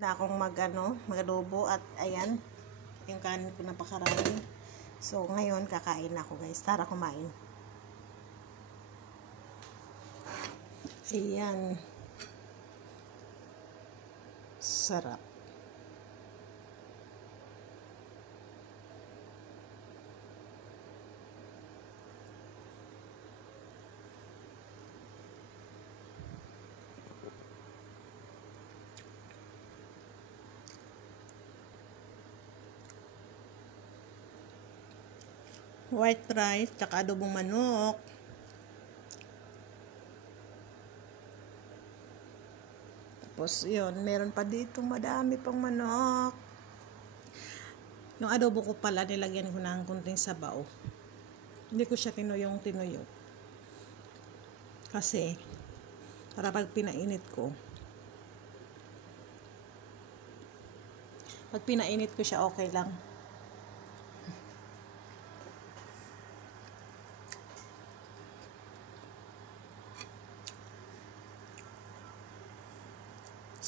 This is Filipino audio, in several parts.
Na akong mag-adobo at ayan, yung kanin ko napakarami. So, ngayon kakain ako guys. Tara kumain. Ayan. Sarap. White rice, tsaka adobong manok. Tapos yun, meron pa dito madami pang manok. Yung adobo ko pala, nilagyan ko ng kunting sabaw. Hindi ko siya tinuyo. Kasi, para pag pinainit ko siya, okay lang.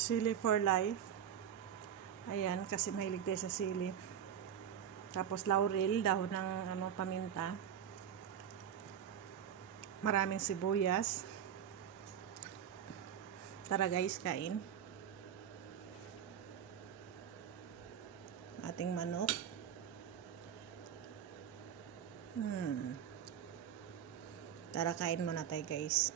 Sili for life. Ayan, kasi mahilig tayo sa sili. Tapos laurel, dahon ng paminta. Maraming sibuyas. Tara guys, kain. Ating manok. Tara, kain muna tayo guys.